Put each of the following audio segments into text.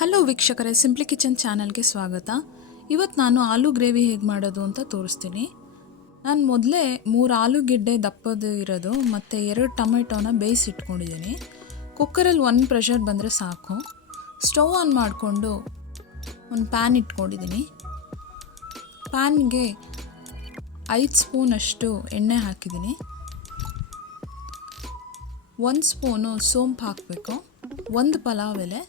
Hello ವೀಕ್ಷಕರೇ, simply kitchen ಚಾನಲ್ಗೆ ಸ್ವಾಗತ. ಇವತ್ತು ನಾನು ಆಲೂ ಗ್ರೇವಿ ಹೇಗೆ ಮಾಡೋದು ಅಂತ ತೋರಿಸ್ತೀನಿ. ನಾನು ಮೊದಲೇ 3 ಆಲೂಗೆಡ್ಡೆ ದಪ್ಪದು ಇರೋದು ಮತ್ತು 2 ಟೊಮೆಟೊನ ಬೇಯಿಸಿಟ್ಕೊಂಡಿದ್ದೀನಿ. ಕುಕ್ಕರಲ್ಲಿ 1 ಪ್ರೆಷರ್ ಬಂದರೆ ಸಾಕು. ಸ್ಟವ್ ಆನ್ ಮಾಡಿಕೊಂಡು ಒಂದು ಪ್ಯಾನ್ ಇಟ್ಕೊಂಡಿದ್ದೀನಿ. ಪ್ಯಾನ್ಗೆ 5 ಸ್ಪೂನಷ್ಟು ಎಣ್ಣೆ ಹಾಕಿದ್ದೀನಿ. 1 ಸ್ಪೂನು ಸೋಂಪು ಹಾಕಬೇಕು, 1 ಪಲಾವ್ ಎಲೆ,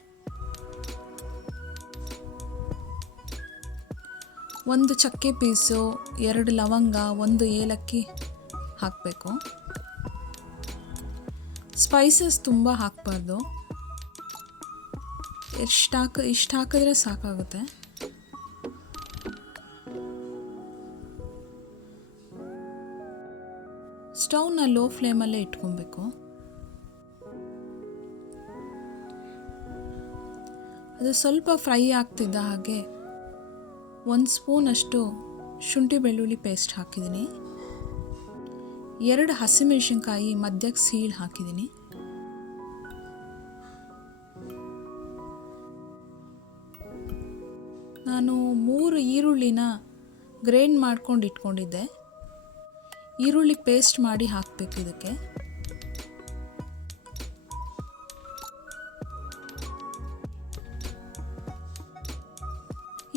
1 ಚಕ್ಕೆ ಪೀಸು, 2 ಲವಂಗ, 1 ಏಲಕ್ಕಿ ಹಾಕಬೇಕು. ಸ್ಪೈಸಸ್ ತುಂಬ ಹಾಕಬಾರ್ದು, ಇಷ್ಟು ಹಾಕಿದ್ರೆ ಸಾಕಾಗುತ್ತೆ. ಸ್ಟವ್ನ ಲೋ ಫ್ಲೇಮಲ್ಲೇ ಇಟ್ಕೊಬೇಕು. ಅದು ಸ್ವಲ್ಪ ಫ್ರೈ ಆಗ್ತಿದ್ದ ಹಾಗೆ 1 ಸ್ಪೂನಷ್ಟು ಶುಂಠಿ ಬೆಳ್ಳುಳ್ಳಿ ಪೇಸ್ಟ್ ಹಾಕಿದ್ದೀನಿ. 2 ಹಸಿಮೆಣಸಿನ್ಕಾಯಿ ಮಧ್ಯಕ್ಕೆ ಸೀಳು ಹಾಕಿದ್ದೀನಿ. ನಾನು 3 ಈರುಳ್ಳಿನ ಗ್ರೈಂಡ್ ಮಾಡ್ಕೊಂಡು ಇಟ್ಕೊಂಡಿದ್ದೆ. ಈರುಳ್ಳಿ ಪೇಸ್ಟ್ ಮಾಡಿ ಹಾಕಬೇಕು ಇದಕ್ಕೆ.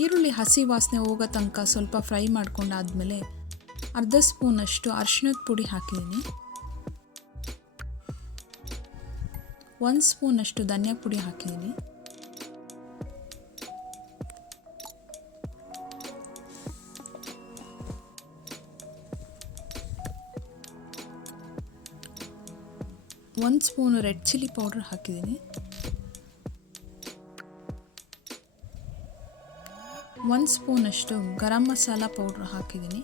ಈರುಳ್ಳಿ ಹಸಿ ವಾಸನೆ ಹೋಗೋ ತನಕ ಸ್ವಲ್ಪ ಫ್ರೈ ಮಾಡ್ಕೊಂಡಾದ್ಮೇಲೆ 1/2 ಸ್ಪೂನಷ್ಟು ಅರಿಶಿಣದ ಪುಡಿ ಹಾಕಿದ್ದೀನಿ. 1 ಸ್ಪೂನಷ್ಟು ಧನಿಯಾ ಪುಡಿ ಹಾಕಿದ್ದೀನಿ. ಒಂದು ಸ್ಪೂನು ರೆಡ್ ಚಿಲ್ಲಿ ಪೌಡರ್ ಹಾಕಿದ್ದೀನಿ. 1 ಸ್ಪೂನಷ್ಟು ಗರಂ ಮಸಾಲ ಪೌಡ್ರ್ ಹಾಕಿದ್ದೀನಿ.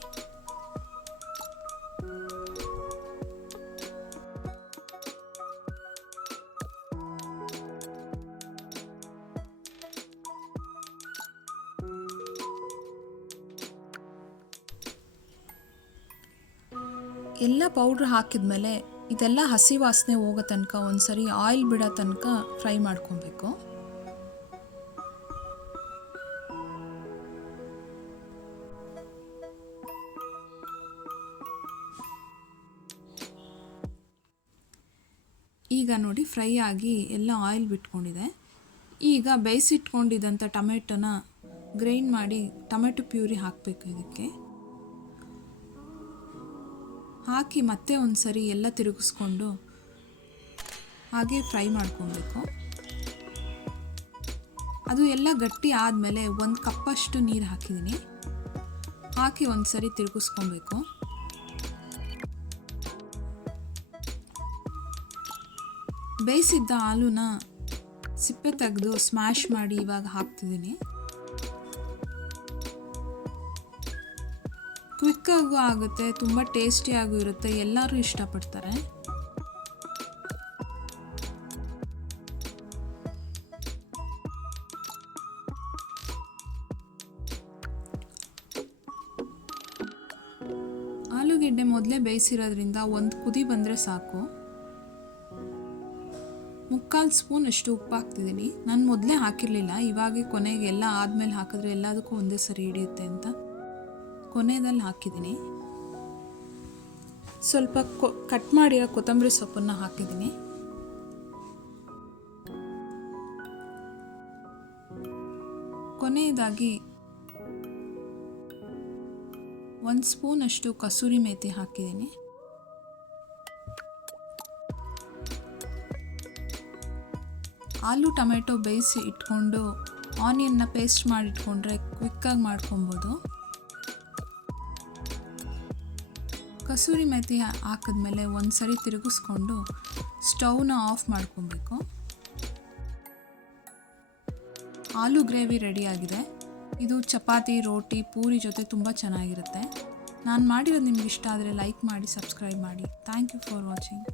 ಎಲ್ಲ ಪೌಡ್ರ್ ಹಾಕಿದ್ಮೇಲೆ ಇದೆಲ್ಲ ಹಸಿ ವಾಸನೆ ಹೋಗೋ ತನಕ ಒಂದ್ಸರಿ ಆಯಿಲ್ ಬಿಡೋ ತನಕ ಫ್ರೈ ಮಾಡ್ಕೊಬೇಕು. ಈಗ ನೋಡಿ ಫ್ರೈ ಆಗಿ ಎಲ್ಲ ಆಯಿಲ್ ಬಿಟ್ಕೊಂಡಿದೆ. ಈಗ ಬೇಯಿಸಿಟ್ಕೊಂಡಿದ್ದಂಥ ಟೊಮೆಟೊನ ಗ್ರೈಂಡ್ ಮಾಡಿ ಟೊಮೆಟೊ ಪ್ಯೂರಿ ಹಾಕಬೇಕು. ಇದಕ್ಕೆ ಹಾಕಿ ಮತ್ತೆ ಒಂದು ಸರಿ ಎಲ್ಲ ತಿರುಗಿಸ್ಕೊಂಡು ಹಾಗೆ ಫ್ರೈ ಮಾಡ್ಕೊಬೇಕು. ಅದು ಎಲ್ಲ ಗಟ್ಟಿ ಆದಮೇಲೆ 1 ಕಪ್ಪಷ್ಟು ನೀರು ಹಾಕಿದ್ದೀನಿ. ಹಾಕಿ ಒಂದು ಸರಿ ತಿರುಗಿಸ್ಕೊಬೇಕು. ಬೇಯಿಸಿದ್ದ ಆಲೂನ ಸಿಪ್ಪೆ ತೆಗೆದು ಸ್ಮ್ಯಾಶ್ ಮಾಡಿ ಇವಾಗ ಹಾಕ್ತಿದ್ದೀನಿ. ಕ್ವಿಕ್ಕಾಗೂ ಆಗುತ್ತೆ, ತುಂಬ ಟೇಸ್ಟಿಯಾಗೂ ಇರುತ್ತೆ, ಎಲ್ಲರೂ ಇಷ್ಟಪಡ್ತಾರೆ. ಆಲೂಗೆಡ್ಡೆ ಮೊದಲೇ ಬೇಯಿಸಿರೋದ್ರಿಂದ 1 ಕುದಿ ಬಂದರೆ ಸಾಕು. 3/4 ಸ್ಪೂನ್ ಅಷ್ಟು ಉಪ್ಪು ಹಾಕ್ತಿದ್ದೀನಿ. ನಾನು ಮೊದಲೇ ಹಾಕಿರಲಿಲ್ಲ, ಇವಾಗ ಕೊನೆಗೆ ಎಲ್ಲ ಆದಮೇಲೆ ಹಾಕಿದ್ರೆ ಎಲ್ಲದಕ್ಕೂ ಒಂದೇ ಸರಿ ಹಿಡಿಯುತ್ತೆ ಅಂತ ಕೊನೆಯಲ್ಲಿ ಹಾಕಿದ್ದೀನಿ. ಸ್ವಲ್ಪ ಕಟ್ ಮಾಡಿರೋ ಕೊತ್ತಂಬರಿ ಸೊಪ್ಪನ್ನು ಹಾಕಿದ್ದೀನಿ. ಕೊನೆಯದಾಗಿ 1 ಸ್ಪೂನಷ್ಟು ಕಸೂರಿ ಮೇಥಿ ಹಾಕಿದ್ದೀನಿ. ಆಲೂ ಟೊಮೆಟೊ ಬೇಯಿಸಿ ಇಟ್ಕೊಂಡು ಆನಿಯನ್ನ ಪೇಸ್ಟ್ ಮಾಡಿಟ್ಕೊಂಡ್ರೆ ಕ್ವಿಕ್ಕಾಗಿ ಮಾಡ್ಕೊಬೋದು. ಕಸೂರಿ ಮೇಥಿ ಹಾಕಿದ್ಮೇಲೆ ಒಂದು ಸರಿ ತಿರುಗಿಸ್ಕೊಂಡು ಸ್ಟವ್ನ ಆಫ್ ಮಾಡ್ಕೊಬೇಕು. ಆಲೂ ಗ್ರೇವಿ ರೆಡಿಯಾಗಿದೆ. ಇದು ಚಪಾತಿ, ರೋಟಿ, ಪೂರಿ ಜೊತೆ ತುಂಬ ಚೆನ್ನಾಗಿರುತ್ತೆ. ನಾನು ಮಾಡಿರೋದು ನಿಮ್ಗೆ ಇಷ್ಟ ಆದರೆ ಲೈಕ್ ಮಾಡಿ, ಸಬ್ಸ್ಕ್ರೈಬ್ ಮಾಡಿ. Thank you for watching.